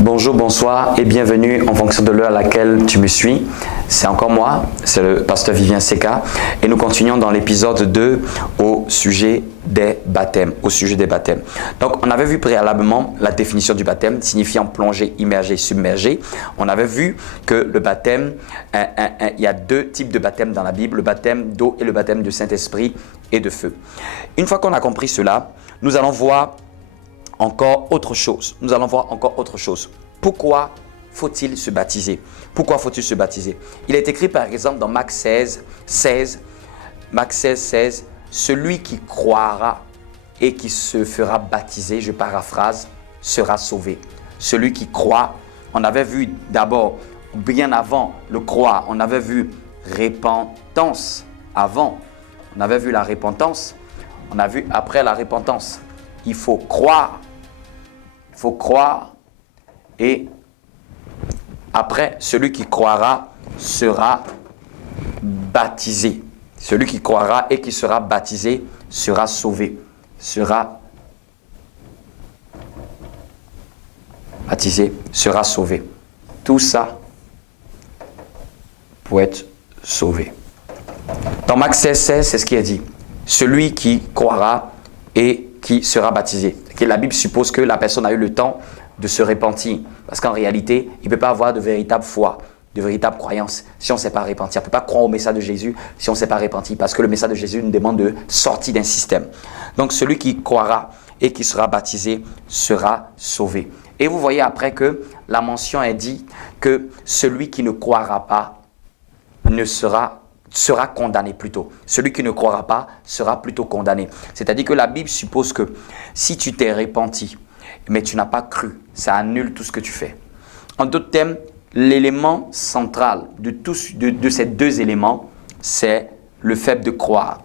Bonjour, bonsoir et bienvenue en fonction de l'heure à laquelle tu me suis. C'est encore moi, c'est le pasteur Vivien Seka et nous continuons dans l'épisode 2 au sujet des baptêmes. Donc, on avait vu préalablement la définition du baptême signifiant plonger, immerger, submerger. On avait vu que le baptême, il y a deux types de baptême dans la Bible, le baptême d'eau et le baptême de Saint-Esprit et de feu. Une fois qu'on a compris cela, nous allons voir encore autre chose. Pourquoi faut-il se baptiser? Il est écrit par exemple dans Marc 16, 16, celui qui croira et qui se fera baptiser, je paraphrase, sera sauvé. Celui qui croit, on avait vu d'abord, bien avant le croire, on avait vu repentance avant. On avait vu la repentance, on a vu après la repentance. Il faut croire et après, celui qui croira sera baptisé. Celui qui croira et qui sera baptisé sera sauvé. Sera baptisé, sera sauvé. Tout ça pour être sauvé. Dans Marc 16, 16, c'est ce qui est dit. Celui qui croira et qui sera baptisé. La Bible suppose que la personne a eu le temps de se repentir. Parce qu'en réalité, il ne peut pas avoir de véritable foi, de véritable croyance si on ne s'est pas repenti. On ne peut pas croire au message de Jésus si on ne s'est pas repenti. Parce que le message de Jésus nous demande de sortir d'un système. Donc celui qui croira et qui sera baptisé sera sauvé. Et vous voyez après que la mention est dit que celui qui ne croira pas sera condamné plutôt. Celui qui ne croira pas sera plutôt condamné. C'est-à-dire que la Bible suppose que si tu t'es repenti, mais tu n'as pas cru, ça annule tout ce que tu fais. En d'autres termes, l'élément central de ces deux éléments, c'est le fait de croire.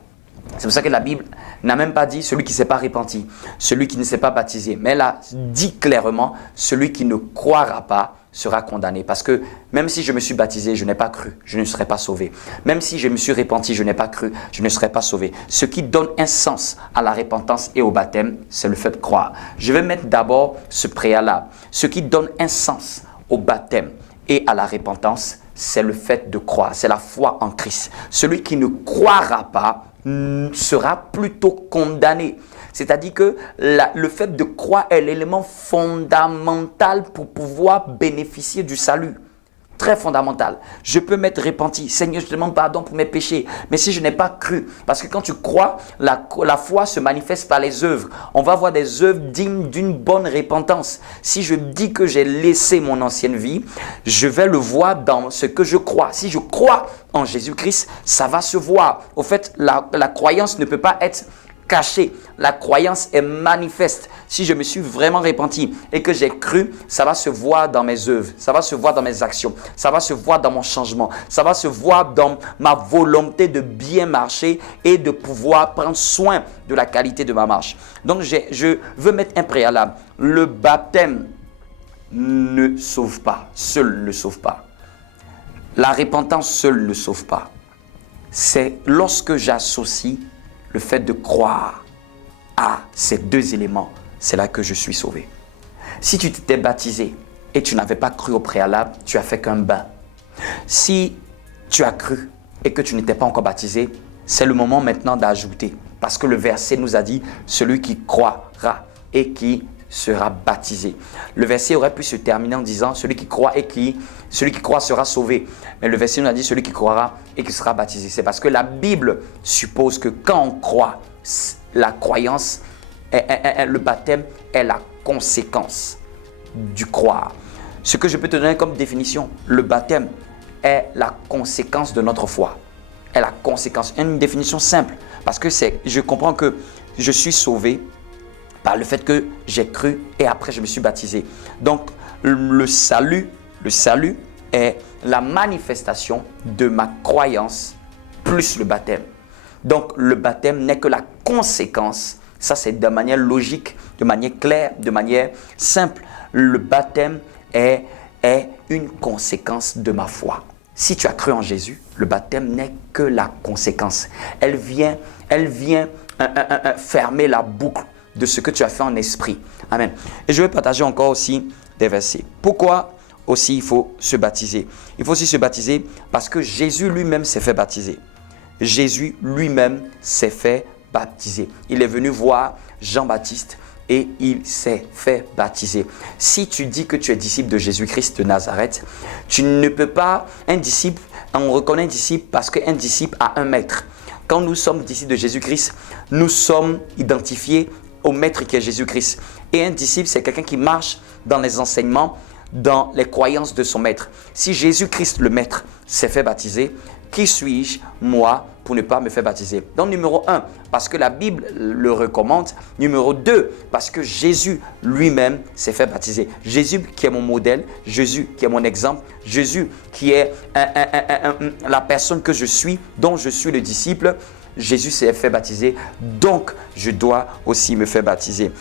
C'est pour ça que la Bible n'a même pas dit celui qui ne s'est pas repenti, celui qui ne s'est pas baptisé. Mais elle a dit clairement, celui qui ne croira pas sera condamné. Parce que même si je me suis baptisé, je n'ai pas cru, je ne serai pas sauvé. Même si je me suis repenti, je n'ai pas cru, je ne serai pas sauvé. Ce qui donne un sens à la repentance et au baptême, c'est le fait de croire. Je vais mettre d'abord ce préalable. Ce qui donne un sens au baptême et à la repentance, c'est le fait de croire, c'est la foi en Christ. Celui qui ne croira pas sera plutôt condamné. C'est-à-dire que le fait de croire est l'élément fondamental pour pouvoir bénéficier du salut. Très fondamental. Je peux m'être repenti. Seigneur, je te demande pardon pour mes péchés. Mais si je n'ai pas cru, parce que quand tu crois, la foi se manifeste par les œuvres. On va voir des œuvres dignes d'une bonne repentance. Si je dis que j'ai laissé mon ancienne vie, je vais le voir dans ce que je crois. Si je crois en Jésus-Christ, ça va se voir. Au fait, la croyance ne peut pas être cachée. La croyance est manifeste. Si je me suis vraiment repenti et que j'ai cru, ça va se voir dans mes œuvres, ça va se voir dans mes actions, ça va se voir dans mon changement, ça va se voir dans ma volonté de bien marcher et de pouvoir prendre soin de la qualité de ma marche. Donc je veux mettre un préalable. Le baptême ne sauve pas, seul ne sauve pas. La repentance seule ne sauve pas. C'est lorsque j'associe le fait de croire à ces deux éléments, c'est là que je suis sauvé. Si tu t'étais baptisé et tu n'avais pas cru au préalable, tu as fait qu'un bain. Si tu as cru et que tu n'étais pas encore baptisé, c'est le moment maintenant d'ajouter. Parce que le verset nous a dit, celui qui croira et qui sera baptisé. Le verset aurait pu se terminer en disant, celui qui croit sera sauvé. Mais le verset nous a dit, celui qui croira et qui sera baptisé. C'est parce que la Bible suppose que quand on croit, la croyance, le baptême est la conséquence du croire. Ce que je peux te donner comme définition, le baptême est la conséquence de notre foi. Est la conséquence, une définition simple. Parce que je comprends que je suis sauvé par le fait que j'ai cru et après je me suis baptisé. Donc le salut est la manifestation de ma croyance plus le baptême. Donc le baptême n'est que la conséquence, ça c'est de manière logique, de manière claire, de manière simple. Le baptême est une conséquence de ma foi. Si tu as cru en Jésus, le baptême n'est que la conséquence. Elle vient fermer la boucle de ce que tu as fait en esprit. Amen. Et je vais partager encore aussi des versets. Pourquoi aussi il faut se baptiser? Il faut aussi se baptiser parce que Jésus lui-même s'est fait baptiser. Jésus lui-même s'est fait baptiser. Il est venu voir Jean-Baptiste et il s'est fait baptiser. Si tu dis que tu es disciple de Jésus-Christ de Nazareth, tu ne peux pas, un disciple, on reconnaît un disciple parce qu'un disciple a un maître. Quand nous sommes disciples de Jésus-Christ, nous sommes identifiés au maître qui est Jésus-Christ. Et un disciple, c'est quelqu'un qui marche dans les enseignements, dans les croyances de son maître. Si Jésus-Christ, le maître, s'est fait baptiser, qui suis-je, moi, pour ne pas me faire baptiser? Donc, numéro 1, parce que la Bible le recommande. Numéro 2, parce que Jésus lui-même s'est fait baptiser. Jésus qui est mon modèle, Jésus qui est mon exemple, Jésus qui est la personne que je suis, dont je suis le disciple. Jésus s'est fait baptiser, donc je dois aussi me faire baptiser.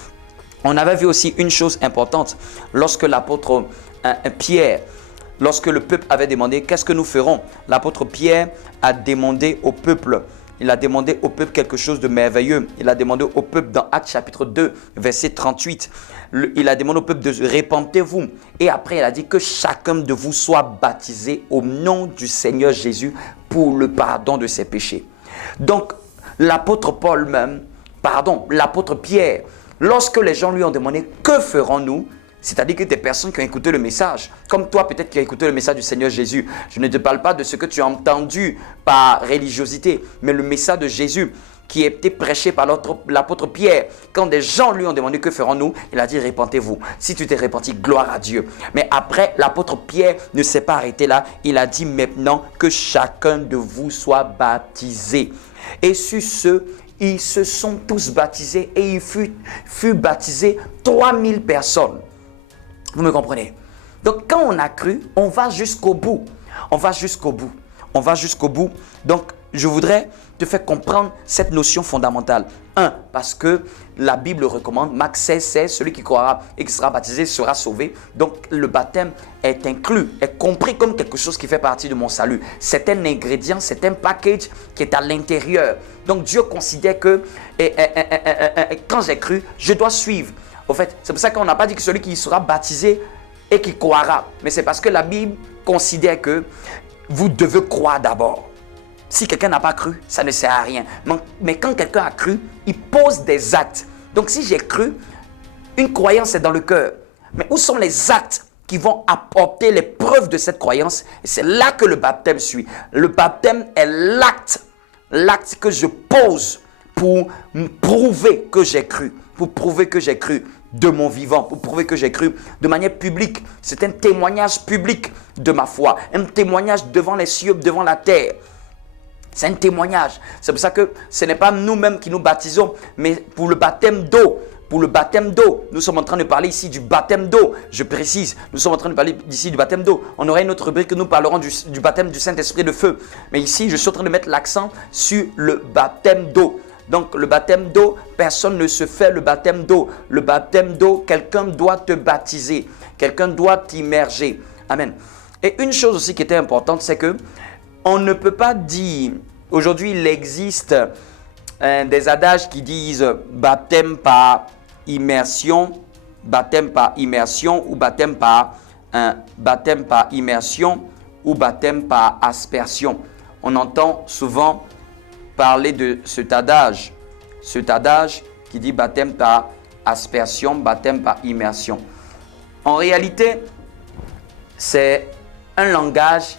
On avait vu aussi une chose importante lorsque l'apôtre Pierre, lorsque le peuple avait demandé qu'est-ce que nous ferons, l'apôtre Pierre a demandé au peuple, il a demandé au peuple quelque chose de merveilleux. Il a demandé au peuple dans Actes chapitre 2, verset 38, il a demandé au peuple de répentez-vous. Et après, il a dit que chacun de vous soit baptisé au nom du Seigneur Jésus pour le pardon de ses péchés. Donc, l'apôtre l'apôtre Pierre, lorsque les gens lui ont demandé que ferons-nous, c'est-à-dire que des personnes qui ont écouté le message, comme toi peut-être qui as écouté le message du Seigneur Jésus, je ne te parle pas de ce que tu as entendu par religiosité, mais le message de Jésus qui a été prêché par l'apôtre Pierre. Quand des gens lui ont demandé que ferons-nous, il a dit répentez-vous. Si tu t'es repenti, gloire à Dieu. Mais après, l'apôtre Pierre ne s'est pas arrêté là. Il a dit maintenant que chacun de vous soit baptisé. Et sur ce, ils se sont tous baptisés et il fut baptisé 3000 personnes. Vous me comprenez? Donc, quand on a cru, on va jusqu'au bout. On va jusqu'au bout. On va jusqu'au bout. Donc, je voudrais te faire comprendre cette notion fondamentale. 1. Parce que la Bible recommande, Marc 16, celui qui croira et qui sera baptisé sera sauvé. Donc, le baptême est inclus, est compris comme quelque chose qui fait partie de mon salut. C'est un ingrédient, c'est un package qui est à l'intérieur. Donc, Dieu considère que quand j'ai cru, je dois suivre. Au fait, c'est pour ça qu'on n'a pas dit que celui qui sera baptisé et qui croira. Mais c'est parce que la Bible considère que vous devez croire d'abord. Si quelqu'un n'a pas cru, ça ne sert à rien. Mais quand quelqu'un a cru, il pose des actes. Donc si j'ai cru, une croyance est dans le cœur. Mais où sont les actes qui vont apporter les preuves de cette croyance? Et c'est là que le baptême suit. Le baptême est l'acte que je pose pour prouver que j'ai cru. Pour prouver que j'ai cru de mon vivant, pour prouver que j'ai cru de manière publique. C'est un témoignage public de ma foi, un témoignage devant les cieux, devant la terre. C'est un témoignage. C'est pour ça que ce n'est pas nous-mêmes qui nous baptisons, mais pour le baptême d'eau. Pour le baptême d'eau, nous sommes en train de parler ici du baptême d'eau. Je précise, nous sommes en train de parler ici du baptême d'eau. On aura une autre rubrique que nous parlerons du baptême du Saint-Esprit de feu. Mais ici, je suis en train de mettre l'accent sur le baptême d'eau. Donc, le baptême d'eau, personne ne se fait le baptême d'eau. Le baptême d'eau, quelqu'un doit te baptiser. Quelqu'un doit t'immerger. Amen. Et une chose aussi qui était importante, c'est que on ne peut pas dire, aujourd'hui il existe des adages qui disent baptême par immersion ou baptême par immersion ou baptême par aspersion. On entend souvent parler de cet adage qui dit baptême par aspersion, baptême par immersion. En réalité, c'est un langage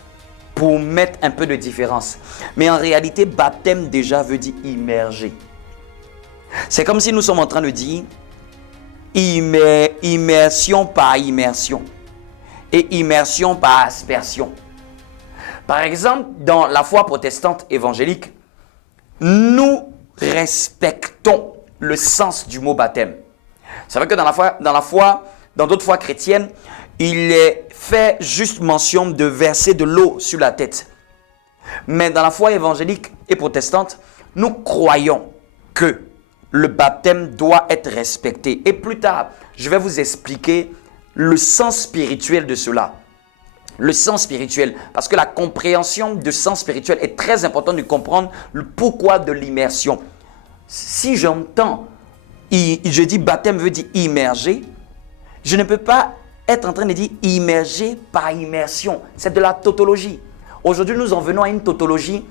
pour mettre un peu de différence. Mais en réalité, baptême déjà veut dire immerger. C'est comme si nous sommes en train de dire immersion par immersion et immersion par aspersion. Par exemple, dans la foi protestante évangélique, nous respectons le sens du mot baptême. C'est vrai que dans d'autres foi chrétiennes, il est fait juste mention de verser de l'eau sur la tête. Mais dans la foi évangélique et protestante, nous croyons que le baptême doit être respecté. Et plus tard, je vais vous expliquer le sens spirituel de cela. le sens spirituel. Parce que la compréhension du sens spirituel est très importante de comprendre le pourquoi de l'immersion. Si j'entends, je dis baptême veut dire immerger, je ne peux pas être en train de dire immerger par immersion. C'est de la tautologie. Aujourd'hui, nous en venons à une tautologie,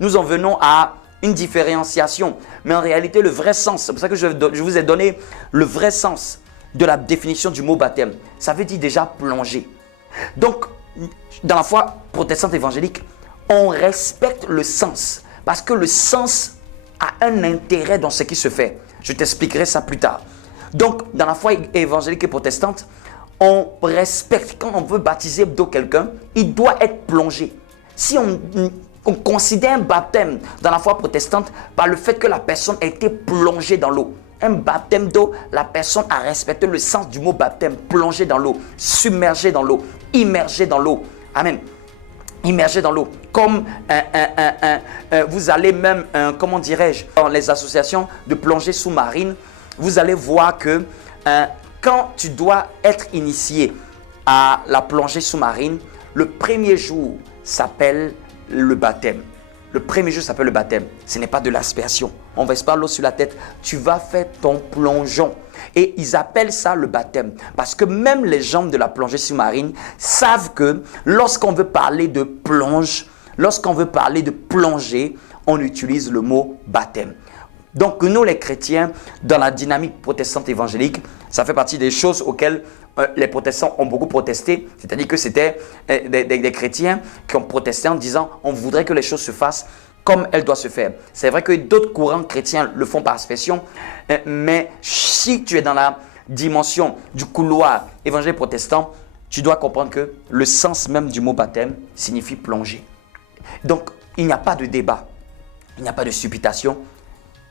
nous en venons à une différenciation. Mais en réalité, le vrai sens, c'est pour ça que je vous ai donné le vrai sens de la définition du mot baptême. Ça veut dire déjà plonger. Donc, dans la foi protestante évangélique, on respecte le sens parce que le sens a un intérêt dans ce qui se fait. Je t'expliquerai ça plus tard. Donc, dans la foi évangélique et protestante, on respecte. Quand on veut baptiser quelqu'un, il doit être plongé. Si on considère un baptême dans la foi protestante par le fait que la personne a été plongée dans l'eau. Un baptême d'eau, la personne a respecté le sens du mot baptême, plongé dans l'eau, submergé dans l'eau, immergé dans l'eau. Amen. Immergé dans l'eau. Comme vous allez même, comment dirais-je, dans les associations de plongée sous-marine, vous allez voir que quand tu dois être initié à la plongée sous-marine, le premier jour s'appelle le baptême. Le premier jour s'appelle le baptême. Ce n'est pas de l'aspersion. On ne verse pas l'eau sur la tête. Tu vas faire ton plongeon. Et ils appellent ça le baptême. Parce que même les gens de la plongée sous-marine savent que lorsqu'on veut parler de plonge, lorsqu'on veut parler de plongée, on utilise le mot baptême. Donc nous les chrétiens, dans la dynamique protestante évangélique, ça fait partie des choses auxquelles les protestants ont beaucoup protesté. C'est-à-dire que c'était des chrétiens qui ont protesté en disant on voudrait que les choses se fassent comme elles doivent se faire. C'est vrai que d'autres courants chrétiens le font par aspersion, mais si tu es dans la dimension du couloir évangélique protestant, tu dois comprendre que le sens même du mot baptême signifie plonger. Donc il n'y a pas de débat, il n'y a pas de supputation.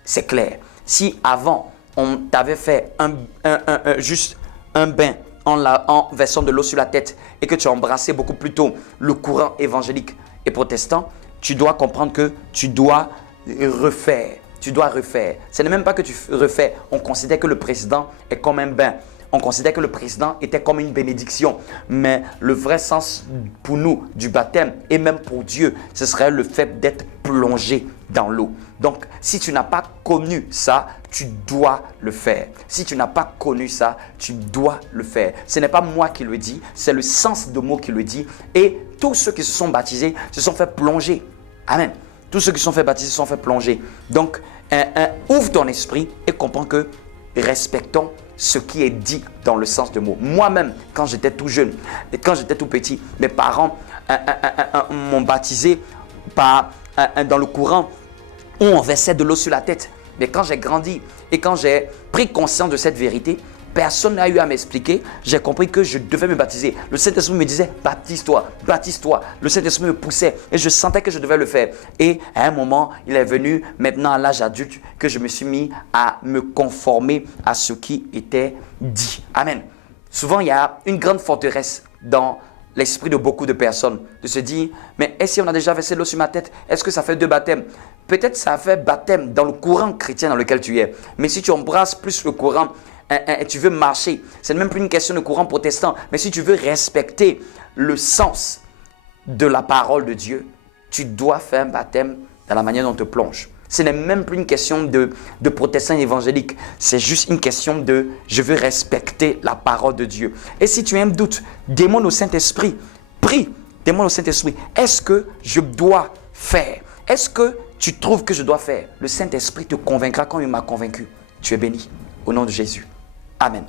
C'est clair. Si avant, on t'avait fait juste un bain en versant de l'eau sur la tête et que tu as embrassé beaucoup plus tôt le courant évangélique et protestant, tu dois comprendre que tu dois refaire. Tu dois refaire. Ce n'est même pas que tu refais. On considère que le président est comme un bain. On considère que le président était comme une bénédiction. Mais le vrai sens pour nous du baptême et même pour Dieu, ce serait le fait d'être plongé dans l'eau. Donc, si tu n'as pas connu ça, tu dois le faire. Si tu n'as pas connu ça, tu dois le faire. Ce n'est pas moi qui le dis, c'est le sens de mot qui le dit. Et tous ceux qui se sont baptisés se sont fait plonger. Amen. Tous ceux qui se sont fait baptiser se sont fait plonger. Donc, ouvre ton esprit et comprends que respectons ce qui est dit dans le sens de mot. Moi-même, quand j'étais tout jeune, quand j'étais tout petit, mes parents m'ont baptisé dans le courant où on versait de l'eau sur la tête. Mais quand j'ai grandi et quand j'ai pris conscience de cette vérité, personne n'a eu à m'expliquer. J'ai compris que je devais me baptiser. Le Saint-Esprit me disait, baptise-toi, baptise-toi. Le Saint-Esprit me poussait et je sentais que je devais le faire. Et à un moment, il est venu, maintenant à l'âge adulte, que je me suis mis à me conformer à ce qui était dit. Amen. Souvent, il y a une grande forteresse dans l'esprit de beaucoup de personnes, de se dire, mais est-ce qu'on a déjà versé l'eau sur ma tête? Est-ce que ça fait 2 baptêmes? Peut-être ça fait baptême dans le courant chrétien dans lequel tu es. Mais si tu embrasses plus le courant, et tu veux marcher, ce n'est même plus une question de courant protestant, mais si tu veux respecter le sens de la parole de Dieu, tu dois faire un baptême dans la manière dont on te plonge. Ce n'est même plus une question de protestant évangélique, c'est juste une question de je veux respecter la parole de Dieu. Et si tu as un doute, demande au Saint-Esprit, prie, demande au Saint-Esprit, est-ce que je dois faire? Est-ce que tu trouves que je dois faire? Le Saint-Esprit te convaincra comme il m'a convaincu. Tu es béni au nom de Jésus. Amen.